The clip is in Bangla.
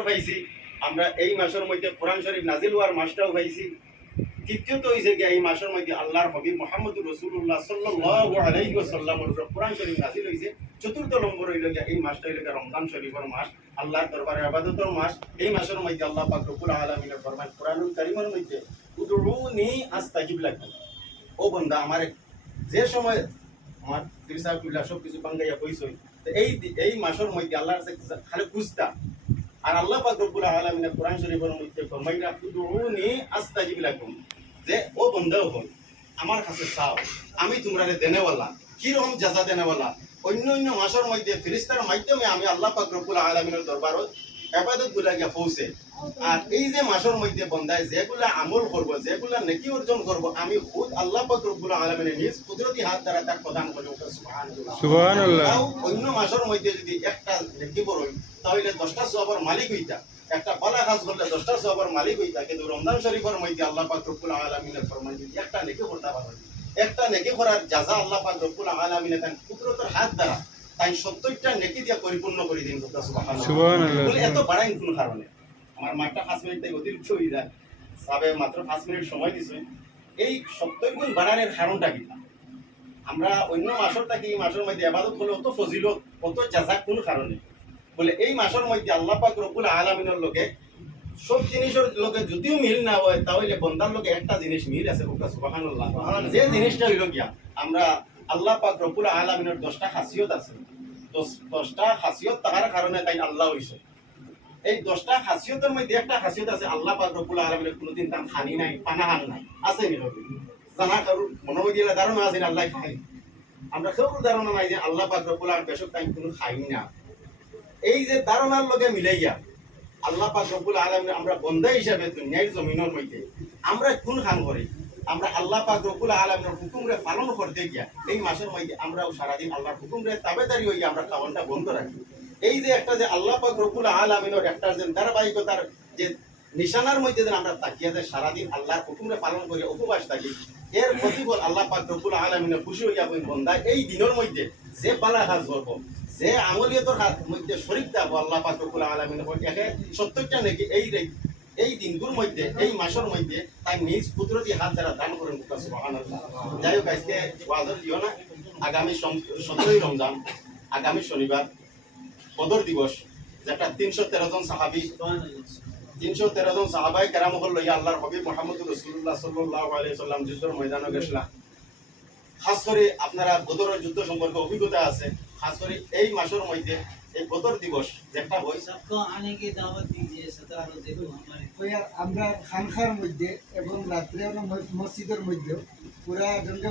পাইছি আমরা এই মাসের মধ্যে কোরআন শরীফ নাজিল হওয়ার মাসটাও পাইছি। তৃতীয়ত হইছে কি এই মাসের মধ্যে আল্লাহর হাবিব মুহাম্মদুর রাসূলুল্লাহ সাল্লাল্লাহু আলাইহি ওয়াসাল্লামের উপর কোরআন শরীফ নাজিল হইছে। চতুর্থ নম্বর হইল যে এই মাসটা হইল রমজান শরীফের মাস, আল্লাহর দরবারে ইবাদতের মাস। এই মাসের মধ্যে আল্লাহ পাক রব্বুল আলামিনের ফরমান কোরআনুল কারীমের মধ্যে উদউনি আস্তাজিব লাকুম। ও বান্দা আমারে যে সময় আমার ফিরসাকুল্লাহ সব কিছু বাঙ্গাইয়া কইছই, তো এই মাসের মধ্যে আল্লাহর কাছে খালি খুঁজতা। আর আল্লাহ পাক রব্বুল আলামিন কোরআন শরীফের মধ্যে ফরমাইরা উদউনি আস্তাজিব লাকুম, যে ও বান্দা হল আমার কাছে চাও, আমি তোমরারে দেনেওয়ালা। কি রকম জাযা দেনেওয়ালা? অন্য অন্য মাসের মধ্যে ফেরেশতার মাধ্যমে আমি আল্লাহ পাক রব্বুল আলামিনের দরবারত ইবাদত গুলা গিয়া পৌঁছে। আর এই যে মাসের মধ্যে বন্দায় যেগুলা আমল করব, যেগুলা নেকি অর্জন করব, আমি খুদ আল্লাহ পাক রব্বুল আলামিনের নিজ কুদরতি হাত দ্বারা তার প্রদান করি। সুবহানাল্লাহ সুবহানাল্লাহ। অন্য মাসের মধ্যে যদি একটা নেকি করই তাহলে 10টা সওয়াবের মালিক হইতা, একটা ভালো কাজ করলে 10টা সওয়াবের মালিক হইতা। কিন্তু রমজান শরীফের মধ্যে আল্লাহ পাক রব্বুল আলামিনের ফরমান যদি একটা নেকি করতে পারে, একটা নেকি করার জাযা আল্লাহ পাক রব্বুল আলামিনের তার কুদরতের হাত দ্বারা তাই 70টা নেকি দিয়া পরিপূর্ণ করে দিন। সুবহানাল্লাহ সুবহানাল্লাহ। বলে এত বাড়াই কোন কারণে? আমার মাঠটা 5 মিনিট তাই অতিরিক্ত হয়ে যায়, সাবে মাত্র 5 মিনিট সময় দিছে। এই 70 গুণ বাড়ানোর কারণটা কি? আমরা অন্য মাসের থেকে এই মাসের মধ্যে ইবাদত হলো অত ফজিলত, অত জাযা কোন কারণে? বলে এই মাসের মধ্যে আল্লাহ পাক রব্বুল আলামিনের লগে সব জিনিসের লগে যদিও মিল না হয়, তাহলে বন্দার লগে একটা জিনিস মিল আছে। সুবহানাল্লাহ। যে জিনিসটা হইল গিয়া আমরা আল্লাহ পাক রব্বুল আলামিনের 10টা খাসিয়ত আছে। 10টা খাসিয়ত থাকার কারণে তাই আল্লাহ হইছে। এই 10টা খাসিয়তের মধ্যে একটা খাসিয়ত আছে, আল্লাহ পাক রব্বুল আলামিনের কোনোদিন তার খানি নাই, পানাহার নাই। আছে নি হবে জানা কারণ মনে হয় দিলে ধারণা আছে আল্লাহ খাই। আমরা কেউ ধারণা নাই যে আল্লাহ পাক রব্বুল আলামিন বেশক তাই কোনো খাই না। এই যে ধারণার লগে মিলাইয়া আল্লাহ পাক রব্বুল আলামিন আমরা বন্দা হিসাবে দুনিয়ার জমিনের মধ্যে আমরা কোন কাম করি? আমরা আল্লাহ পাক রব্বুল আলামিনের হুকুমরে পালন করতে গিয়া এই মাসের মধ্যে আমরাও সারাদিন আল্লাহর হুকুমরে তাবেদারি হইয়া আমরা খাওয়ানটা বন্ধ রাখি। এই যে একটা যে আল্লাহ পাক রব্বুল আলামিনের একটা যে ধারাবাহিকতার যে নিশানার মধ্যে যে আমরা তাকিয়া যে সারাদিন আল্লাহর হুকুমরে পালন করে উপবাস থাকি, এর প্রতিফল আল্লাহ পাক রব্বুল আলামিনের খুশি হইয়া বই বন্দা এই দিনের মধ্যে যে পালা কাজ করব, যে আমলিয়তের মধ্যে শরীক থাকবো, আল্লাহ পাক রব্বুল আলামিনের একে 70টা নাকি এই দিনগুলোর মধ্যে এই মাসের মধ্যে তাই নিজ কুদরতি হাত দ্বারা দান করেন। সুবহানাল্লাহ। যাই হোক, আজকে ওয়াজের দিও না, আগামী 17ই রমজান, আগামী শনিবার বদর দিবস, যেটা 313 জন সাহাবী, 313 জন সাহাবায়ে কেরাম হল লইয়া আল্লাহর হাবিব মুহাম্মদুর রাসূলুল্লাহ সাল্লাল্লাহু আলাইহি সাল্লাম যুদ্ধের ময়দানে গেছলা। খাস করে আপনারা বদরের যুদ্ধ সম্পর্কে অভিজ্ঞতা আছে। খাস করে এই মাসের মধ্যে এই বদর দিবস যেটা হয়, सबको आने की दावत दीजिए 17 रोजे को हमारे। আমরা খানখার মধ্যে এবং রাত্রে মসজিদের মধ্যে পুরা জনকে